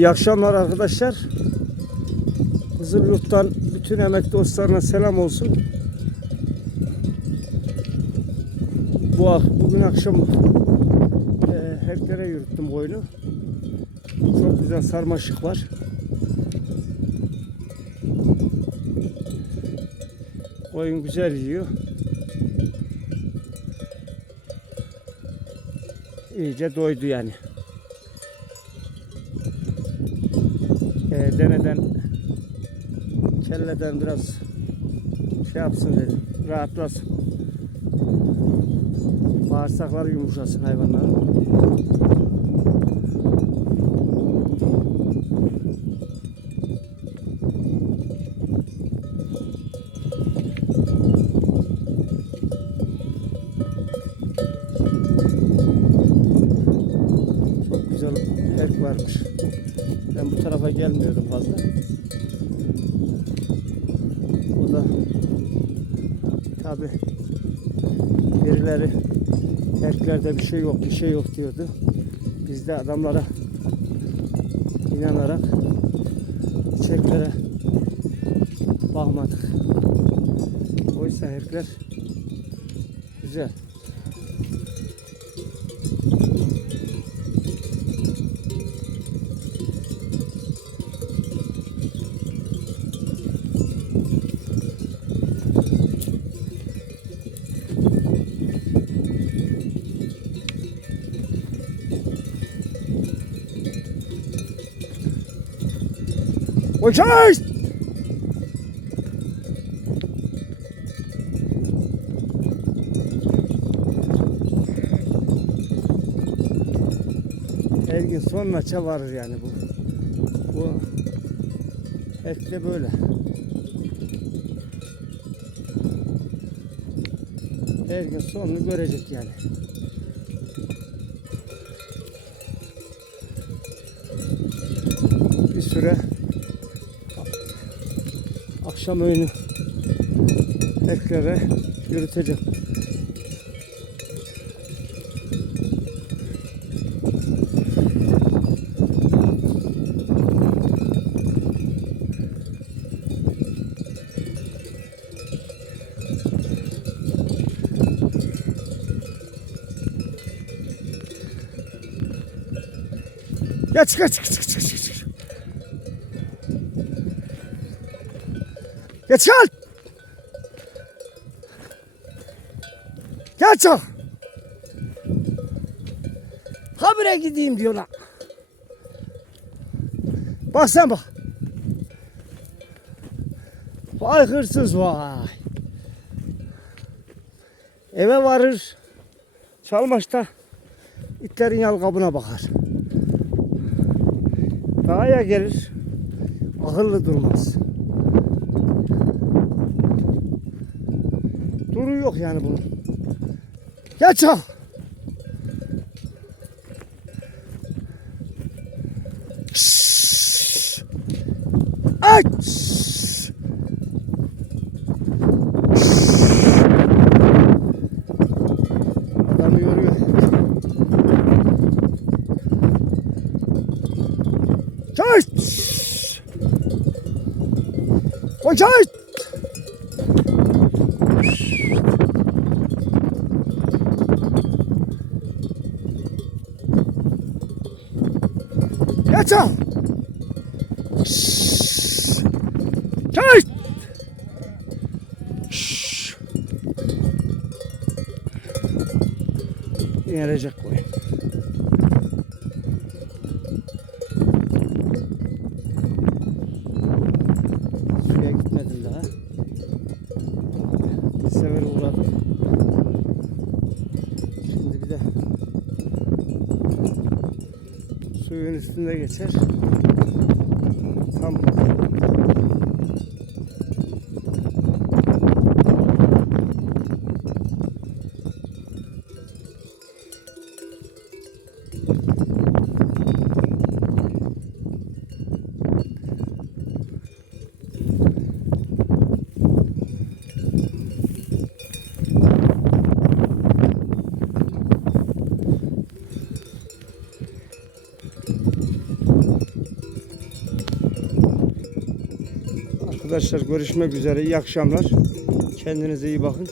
İyi akşamlar arkadaşlar. Kızılyurt'tan bütün emekli dostlarına selam olsun. Bu bugün akşam e, herkere yürüttüm koyunu. Çok güzel sarmaşık var. Koyun güzel yiyor. İyice doydu yani. E, deneden kelleden biraz şey yapsın dedim. Rahatlasın. Bağırsakları yumuşasın hayvanların. Çok güzel erk varmış. Bu tarafa gelmiyordum fazla. O da tabi birileri erklerde bir şey yok bir şey yok diyordu. Biz de adamlara inanarak çeklere bakmadık. Oysa erkler güzel. Uçaş! Her gün sonuna çavarır yani bu. Bu de böyle. Her gün sonunu görecek yani. Bir süre akşam öğünü eklere yürüteceğim. Geç geç geç geç geç. geç. Geç gel. Geç o. Habire gideyim diyorlar. Bak sen bak. Vay hırsız vay. Eve varır. Çalmaçta itlerin yal kabına bakar. Dağa gelir. Akıllı durmaz. Duru yok yani bunun. Geç. Şşş. Aç. Çay! Çay! Şşş! Çay! Şşş! İnerecek koyun. Suya gitmedim daha. Bir sefer uğradım. Şimdi bir de suyun üstünde geçer. Arkadaşlar görüşmek üzere. İyi akşamlar. Kendinize iyi bakın.